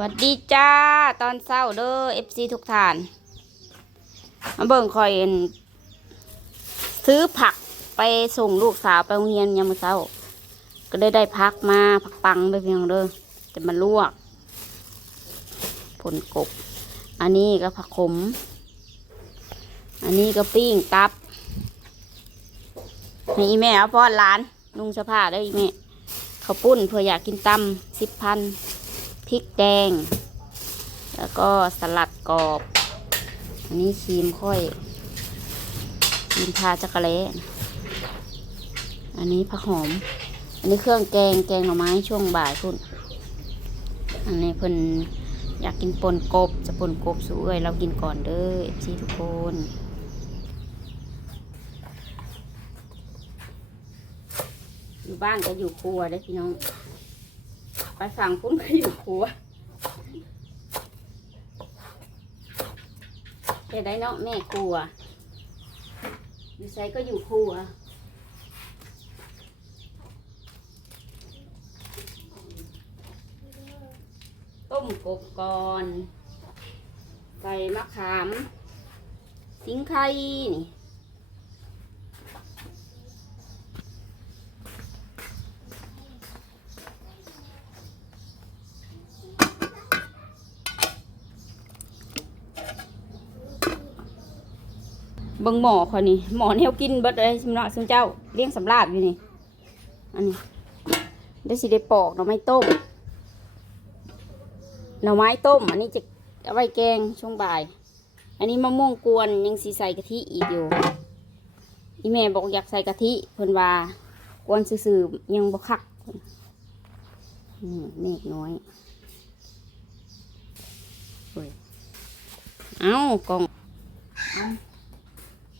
วัสดีจ้า ตอนเศร้าเด้อเอฟซีทุกท่าน มาเบิ่งคอยซื้อผักไปส่งลูกสาวไปโรงเรียนยามมื้อเช้า ก็ได้ได้พักมาผักปังไปเพียงเด้อจะมาลวก ผลกบ อันนี้ก็ผักขม อันนี้ก็ปิ้งตับให้อีแม่เอาป้อนร้านลุงสภาได้อีแม่ข้าวปุ้นเพื่ออยากกินตำสิบพัน พริกแดง แล้วก็สลัดกรอบ อันนี้ครีมค่อยครีมทาจักระเละอันนี้ผักหอม อันนี้เครื่องแกงแกงหน่อไม้ช่วงบ่ายคุณอันนี้เพิ่นอยากกินปนกบจะปนกบสู้เอ้ยเรากินก่อนเด้อเอฟซีทุกคนอยู่บ้านก็อยู่ครัวได้พี่น้อง ไปสั่งพุ่นก็อยู่ครัวเฮ็ดได้เนาะแม่ครัวอยู่ไสก็อยู่ครัวต้มกบก่อนใส่มะขามสิงไข่นี่ เบิ่งหมอคนนี้หมอแนวกินเบิดเลยสำนักสมเจ้าเลี้ยงสำลาบอยู่นี่ อันนี้ได้สิได้ปอกหน่อไม้ต้มหน่อไม้ต้ม อันนี้จะเอาไว้แกงช่วงบ่าย อันนี้มะม่วงกวนยังสีใส่กะทิอีกอยู่อีแม่บอกอยากใส่กะทิเพิ่นว่ากวนซื่อๆยังบ่คักอืมเมฆน้อยเอ้ากองเอ้า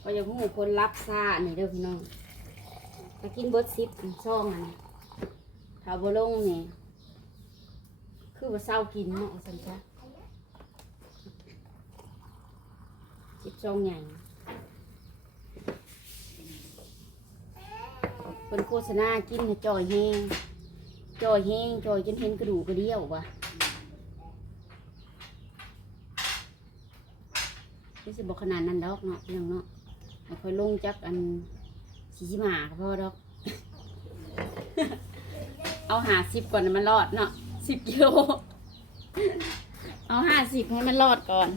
ก็จะหูคนรับซ่านี่เด้อพี่น้องถ้ากินเบิร์ดซิปซ่องอันนี้ถ้าบ่ลงนี่ คือว่าเศร้ากินเนาะสันจ้ะซิปซ่องใหญ่เป็นโฆษณากินให้จอยแห้งจอยแห้งจอยจนเห็นกระดูกกระเดี่ยววะนี่สิบอกขนาดนั้นดอกเนาะพี่น้องเนาะ ค่อยลงจักอันสีหมาก็พอดอก เอาหาสิบก่อนให้มันรอดเนาะสิบกิโล เอาห้าสิบให้มันรอดก่อน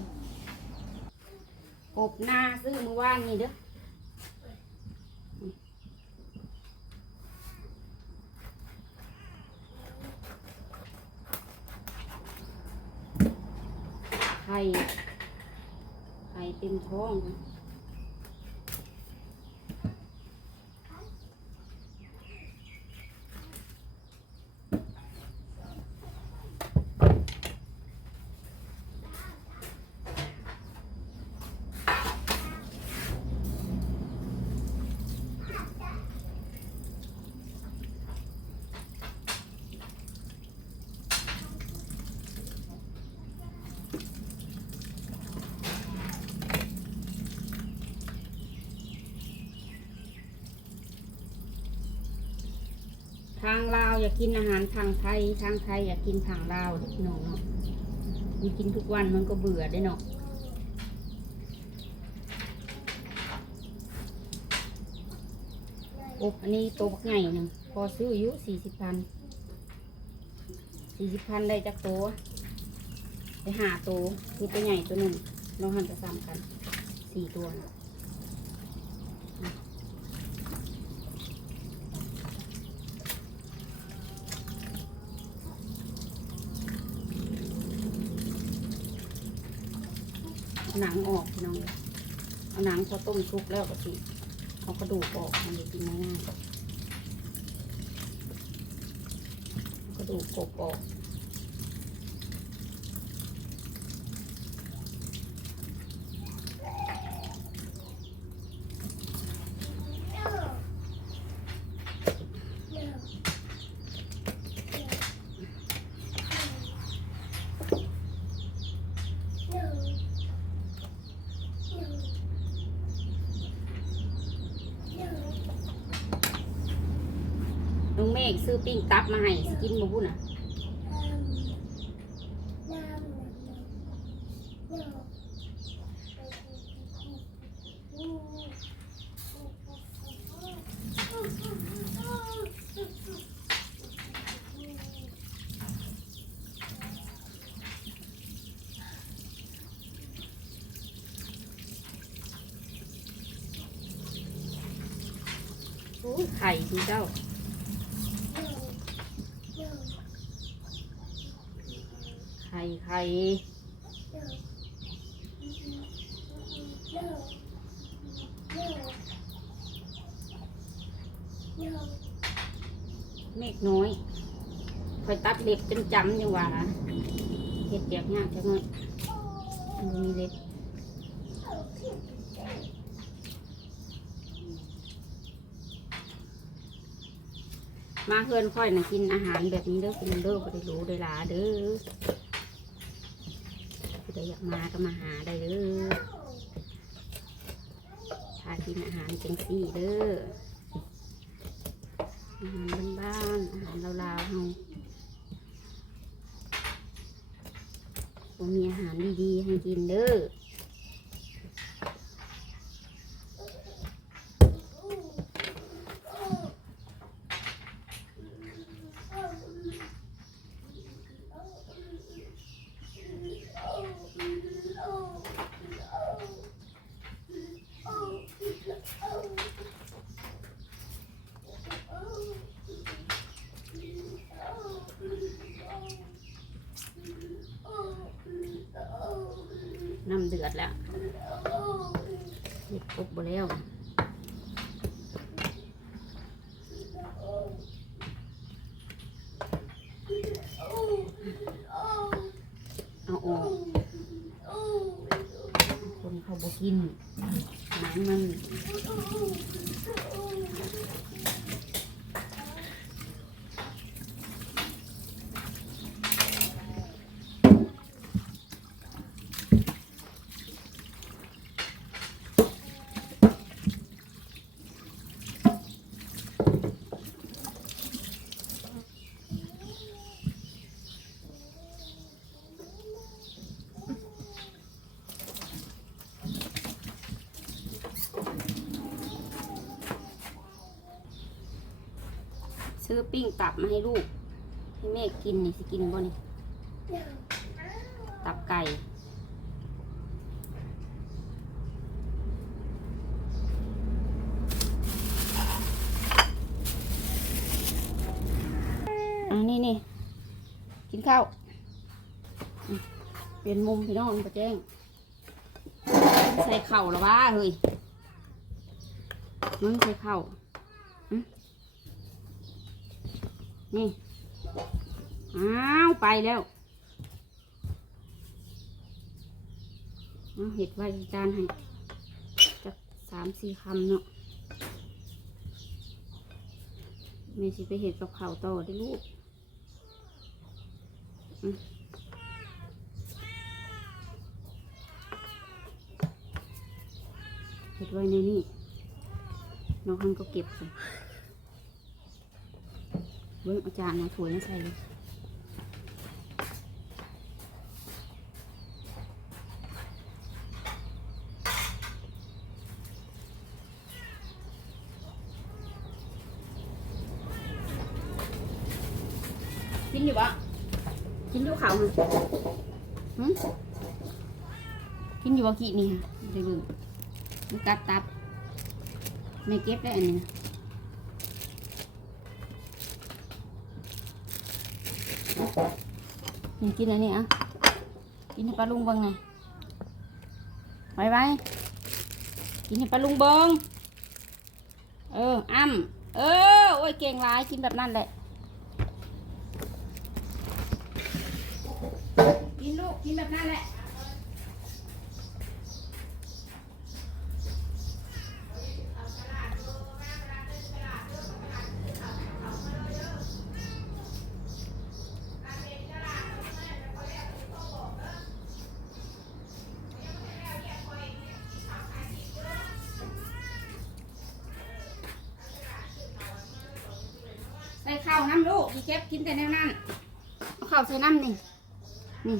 กบหน้าซื้อมื่อวานนี่เด้อไข่ ไข่เต็มท้องเลางลาวอยากกินอาหารทางไทย ทางไทยอยากกินทางลาวเด็กน้องเนาะมีกินทุกวันมันก็เบื่อได้เนาะโอ้อันนี้โตวบักใหญ่หนึ่งพอซื้ออายู่สี่สิบพันสี่สิบพันได้จากตัวไปหาตัวคือตัวใหญ่ตัวหนึ่งน้องหันจะซ้ำกันสี่ตัวนะ หนังออกพี่น้องเอาหนังพอต้มชุบแล้วก็สิเอากระดูกออกมันจะกินง่ายๆกระดูกกบออก งซื้อปิ้งตับมาให้สกินมาบุ่นอะไข่คุณเจ้า ไข่เมฆน้อยคอยตัดเล็บจนจำยังหว่าเห็ดเปียกยากจังเลยมีเล็บมาเพื่อนค่อยนะกินอาหารแบบนี้เด้อกินเด้อบ่ได้รู้ได้ลาเด้อ ดอยากมาก็มาหาได้เด้อพากินอาหารจังซี่เด้ออาหารบ้านๆอาหารลาวๆเฮาผมมีอาหารดีๆให้กินเด้อ เห็ดปุ๊บบ่แล้วเอาออกคนเขาบ่กินหนังมัน อปิ้งตับมาให้ลูก ให้แม่กินนี่สิกินบ่นี่ตับไก่อ่านี่นี่กินข้าว เปลี่ยนมุมพี่น้องประแจ้ง ใส่เข่าหรอวะเฮ้ยมึงใส่เข่าหึ นี่ อ้าว ไปแล้วเห็ดไว้จานให้จักสามสี่คำเนาะแม่สิไปเห็ดกับข้าวต่อได้ลูกเห็ดไว้ในนี่น้องฮันก็เก็บไป บิ้งอาจารย์นะถวยมาใส่เลยกินอยู่ปะกินอยู่เขาวมั้หึกินอยู่ปะกี่นี่ฮะเดี๋ยวเบิ่งมันกัดตับไม่เก็บได้อันนี้ ยังกินอันนี้อะกินให้ปลาลุงเบิ่งไงไปไปกินให้ปลาลุงเบิ่งเอออ้ำเออโอ้ยเก่งหลายกินแบบนั้นแหละกินลูกกินแบบนั้นแหละ ข้าวน้ำลูกอีเก็บกินแต่แนวนั้นเอาข้าวใส่น้ำนี่ นี่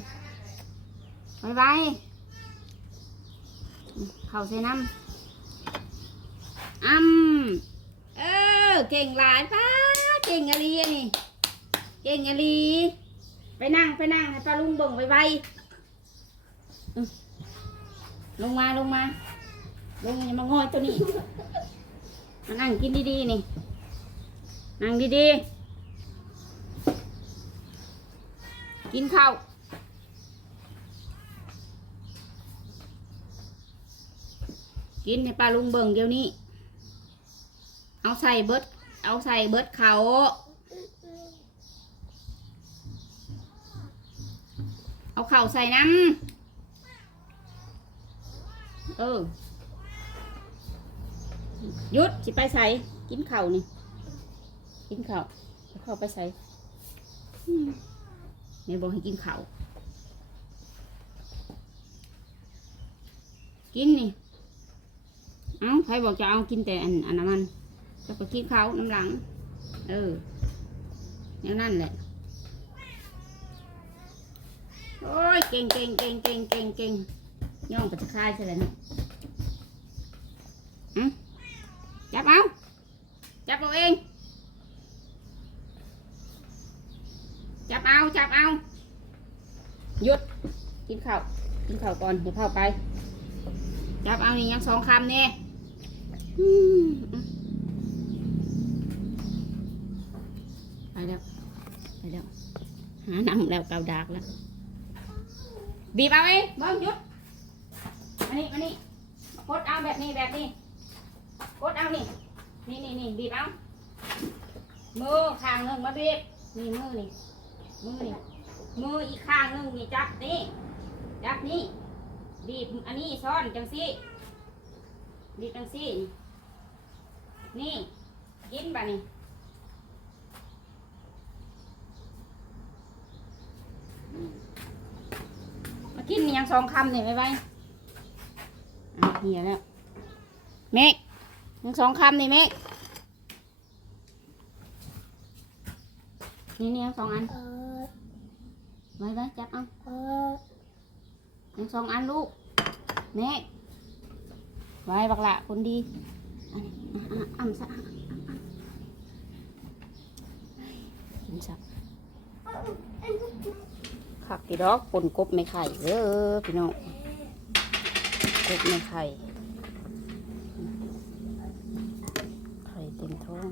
ไว้ไว้ข้าวใส่น้ำอ้ำเออ เก่งหลายป้าเก่งอะไรอะนี่ เก่งอะไรไปนั่งไปนั่งให้ป้าลุงเบิ่งไว้ไว้อืมลงมาลงมาลงอย่ามางอยตัวนี้มานั่งกินดีๆนี่ นั่งดีๆ กินข้าวกินให้ปลาลุงเบิ่งเดี๋ยวนี้ เอาใส่เบิด เอาใส่เบิดเขาเอาเข่าใส่น้ำเออยุดสิไปใส่กินเข่านี่ กินเข่าเข้าไปใส่อืม แม่บอกให้กินเขาวกินนี่ เอ้าใครบอกจะเอากินแต่อันอันนั้นมันจะไปกินเขาน้ำหลัง เอออย่างนั่นแหละ โอ้ย เก่งเก่งเก่งเก่งเก่งเก่งย่องไปจะคายใช่ไหมเนี่ยอืมจับเอา จับเอาเอง จับเอาจับเอาหยุดกินข้าวกินข้าวก่อนเดี๋ยวเข้าไป จับเอานี่ยังสองคำเนี่ยไปแล้วไปแล้วหานำแล้วเกาดากแล้วบีบเอาเองเบิ้งหยุดมานี่มานี่กดเอาแบบนี้แบบนี้กดเอานี่นี่นี่นี่บีบเอามือข้างหนึ่งมาบีบนี่มือนี่ มือนี่มืออีกข้างหนึ่งนี่จับนี่จับนี่บีบอันนี้ซ้อนจังซี่บีบจังซี่ นี่กินบ่ะนี่มากินนี่ยังสองคำเนี่ยไปไปอะเหี้ยแล้วเมกยังสองคำนี่เมกนี่นี่ยังสองอัน ไว้ไว้จับเอายังสองอันลูกเมกไว้บักละคนดีอันนี้อะอะอ่ำซะอะอะอะกินสับขักกี่ดอกปนกบไม่ไข่เด้อพี่น้องกบไม่ไข่ไข่เต็มท้อง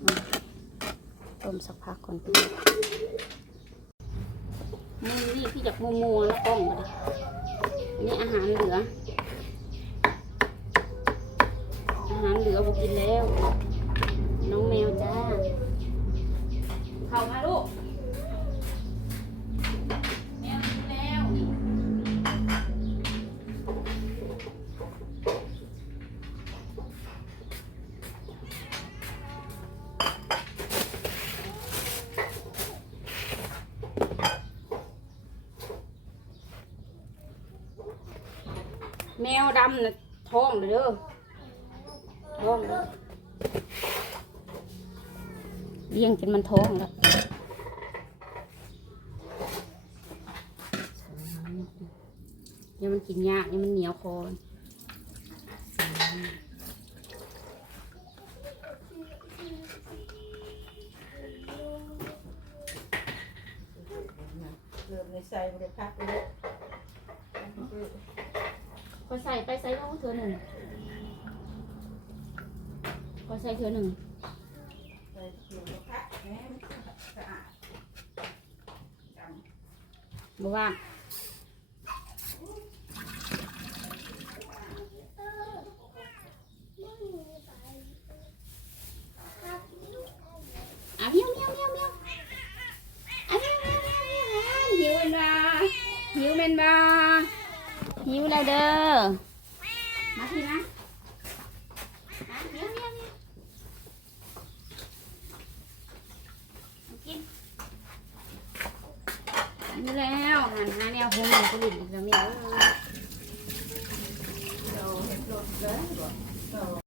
อืม ต้มสักพักก่อนพี่มือนี่พี่จากมัวมัวๆแล้วกล้องมาดิอันนี้อาหารเหลือ อาหารเหลือผมกินแล้ว น้องแมวจ้า เข้ามาลูก แมวดำนะท้องเลยเด้อท้องเด้อเลี้ยงจนมันท้องแล้วเนี่ยมันกินยากเนี่ยมันเหนียวคอเริ่มในใส่บริพักเลย พอใส่ไปใส่ลูกเธอหนึ่งพอใส่เธอหนึ่งใส่เกอบริพักแหมมันสะอาดจบอกว่าอะเมียวเมียวเมียวเมียวอะเมียวเมียวเมียวมียวอะหิวเป็นบ่หิวเป็นบ่ หิวแล้วเด้อ มาทีนะเมียวเมียวเมียวกินนี่แล้วหันหาแนวหงหนูก็ลิ้นอีกแล้วเนี่ยเอ้ยำเราเห็นรถเลย